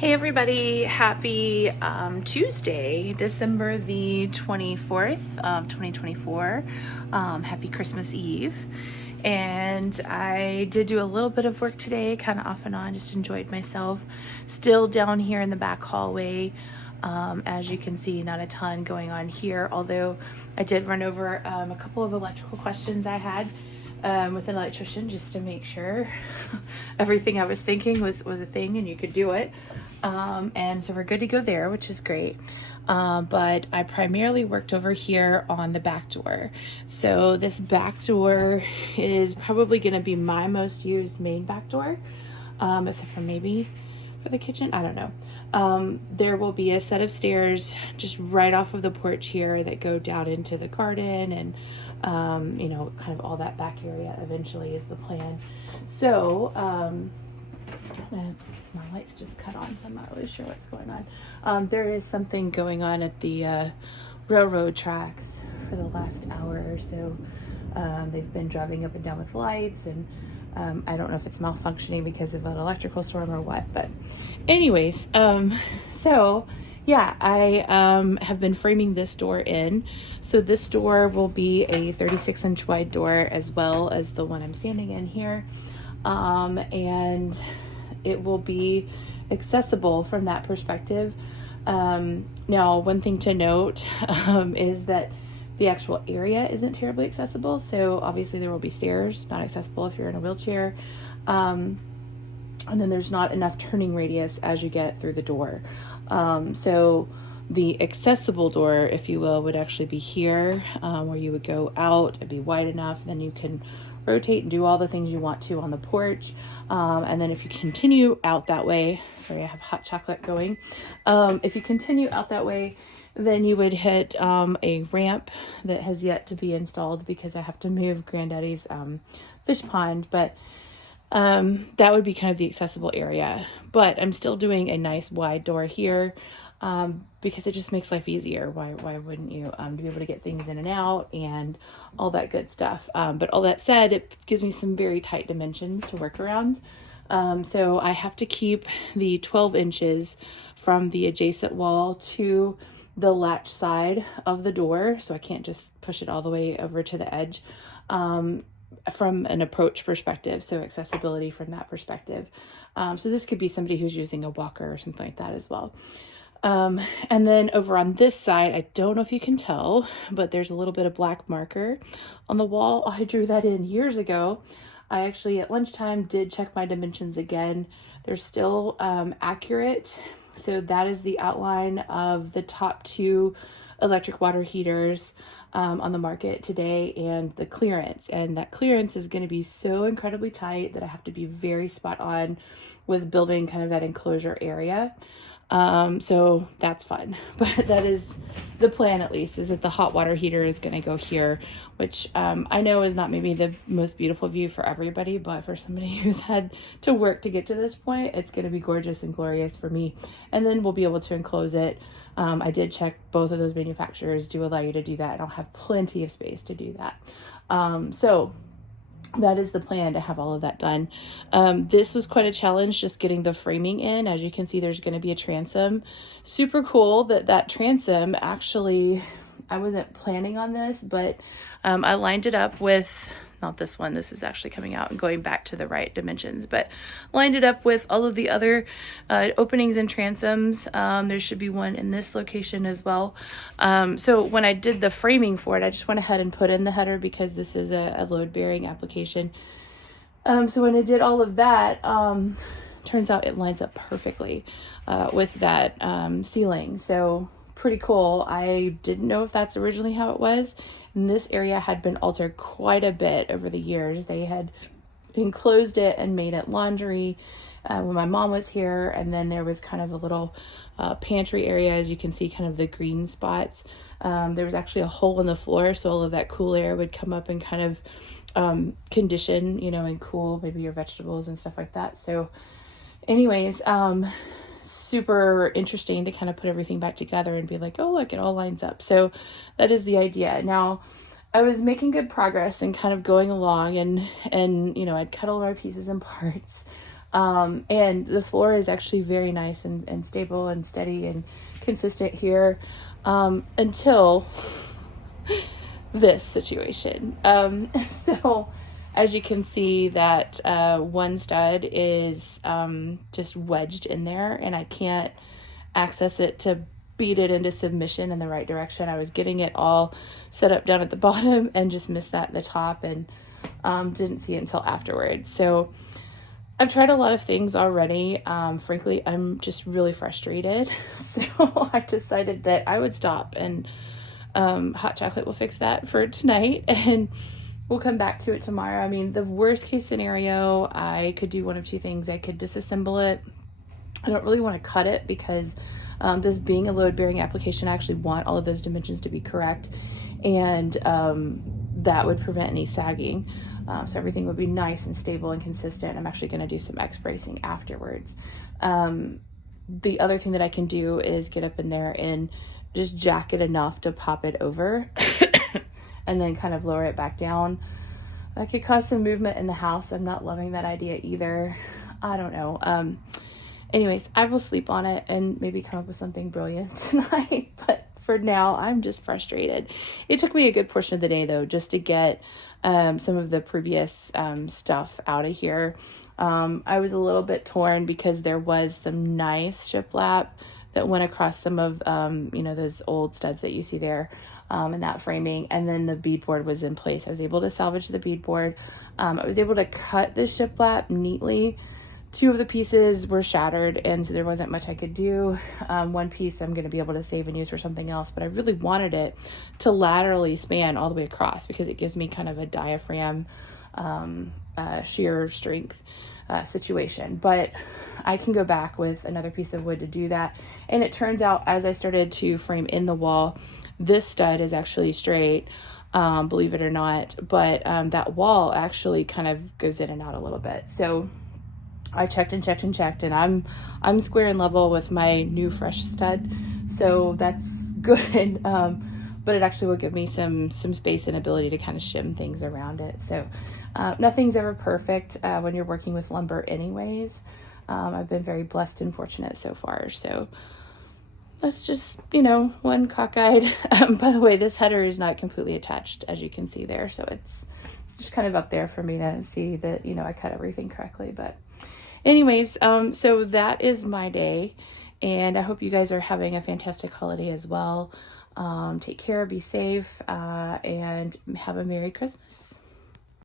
Hey everybody, happy Tuesday, December the 24th of 2024. Happy Christmas Eve. And I did do a little bit of work today, kind of off and on, just enjoyed myself. Still down here in the back hallway. As you can see, not a ton going on here, although I did run over a couple of electrical questions I had with an electrician just to make sure everything I was thinking was a thing and you could do it. And so we're good to go there, which is great. But I primarily worked over here on the back door. So this back door is probably going to be my most used main back door, except for maybe for the kitchen. I don't know. There will be a set of stairs just right off of the porch here that go down into the garden and, kind of all that back area eventually is the plan. So, my lights just cut on, so I'm not really sure what's going on. There is something going on at the railroad tracks for the last hour or so. They've been driving up and down with lights, and I don't know if it's malfunctioning because of an electrical storm or what, but anyways, so yeah, I have been framing this door in. So this door will be a 36-inch wide door as well as the one I'm standing in here. And it will be accessible from that perspective. Now, one thing to note is that the actual area isn't terribly accessible. So obviously there will be stairs, not accessible if you're in a wheelchair. And then there's not enough turning radius as you get through the door. So the accessible door, if you will, would actually be here, where you would go out. It'd be wide enough, then you can rotate and do all the things you want to on the porch. And then if you continue out that way, sorry, I have hot chocolate going. If you continue out that way, then you would hit a ramp that has yet to be installed because I have to move Granddaddy's fish pond, but that would be kind of the accessible area. But I'm still doing a nice wide door here because it just makes life easier. Why wouldn't you? To be able to get things in and out and all that good stuff. But all that said, it gives me some very tight dimensions to work around. So I have to keep the 12 inches from the adjacent wall to the latch side of the door. So I can't just push it all the way over to the edge. From an approach perspective, so accessibility from that perspective. So this could be somebody who's using a walker or something like that as well. And then over on this side, I don't know if you can tell, but there's a little bit of black marker on the wall. I drew that in years ago. I actually at lunchtime did check my dimensions again. They're still accurate. So that is the outline of the top two electric water heaters on the market today, and the clearance. And that clearance is going to be so incredibly tight that I have to be very spot on with building kind of that enclosure area. So that's fun, but that is the plan, at least, is that the hot water heater is going to go here, which I know is not maybe the most beautiful view for everybody, but for somebody who's had to work to get to this point, it's going to be gorgeous and glorious for me. And then we'll be able to enclose it. I did check both of those manufacturers do allow you to do that, and I'll have plenty of space to do that. So that is the plan, to have all of that done. This was quite a challenge, just getting the framing in. As you can see, there's going to be a transom. Super cool that transom actually, I wasn't planning on this, but I lined it up with, not this one, this is actually coming out and going back to the right dimensions, but lined it up with all of the other openings and transoms. There should be one in this location as well. So when I did the framing for it, I just went ahead and put in the header because this is a load bearing application. So when I did all of that, turns out it lines up perfectly with that ceiling. So pretty cool. I didn't know if that's originally how it was. And this area had been altered quite a bit over the years. They had enclosed it and made it laundry when my mom was here. And then there was kind of a little pantry area, as you can see, kind of the green spots. There was actually a hole in the floor, so all of that cool air would come up and kind of condition, and cool maybe your vegetables and stuff like that. So anyways, super interesting to kind of put everything back together and be like, oh, look, it all lines up. So that is the idea. Now, I was making good progress and kind of going along, and I'd cut all my pieces and parts. And the floor is actually very nice and stable and steady and consistent here, until this situation. So as you can see, that one stud is just wedged in there, and I can't access it to beat it into submission in the right direction. I was getting it all set up down at the bottom and just missed that at the top, and didn't see it until afterwards. So I've tried a lot of things already. Frankly, I'm just really frustrated. So I decided that I would stop, and hot chocolate will fix that for tonight, and we'll come back to it tomorrow. I mean, the worst case scenario, I could do one of two things. I could disassemble it. I don't really want to cut it because this being a load bearing application, I actually want all of those dimensions to be correct, and that would prevent any sagging. So everything would be nice and stable and consistent. I'm actually going to do some X bracing afterwards. The other thing that I can do is get up in there and just jack it enough to pop it over and then kind of lower it back down. That could cause some movement in the house. I'm not loving that idea either. I don't know. Anyways, I will sleep on it and maybe come up with something brilliant tonight. But for now, I'm just frustrated. It took me a good portion of the day, though, just to get some of the previous stuff out of here. I was a little bit torn because there was some nice shiplap that went across some of, those old studs that you see there in that framing. And then the beadboard was in place. I was able to salvage the beadboard. I was able to cut the shiplap neatly. Two of the pieces were shattered, and so there wasn't much I could do. One piece I'm going to be able to save and use for something else, but I really wanted it to laterally span all the way across because it gives me kind of a diaphragm shear strength situation. But I can go back with another piece of wood to do that. And it turns out, as I started to frame in the wall, this stud is actually straight, believe it or not, but that wall actually kind of goes in and out a little bit. So I checked and checked and checked, and I'm square and level with my new fresh stud, so that's good. But it actually will give me some space and ability to kind of shim things around it. So nothing's ever perfect when you're working with lumber anyways. I've been very blessed and fortunate so far. So that's just, one cockeyed. By the way, this header is not completely attached, as you can see there. So it's just kind of up there for me to see that, I cut everything correctly. But anyways, so that is my day, and I hope you guys are having a fantastic holiday as well. Take care, be safe, and have a Merry Christmas.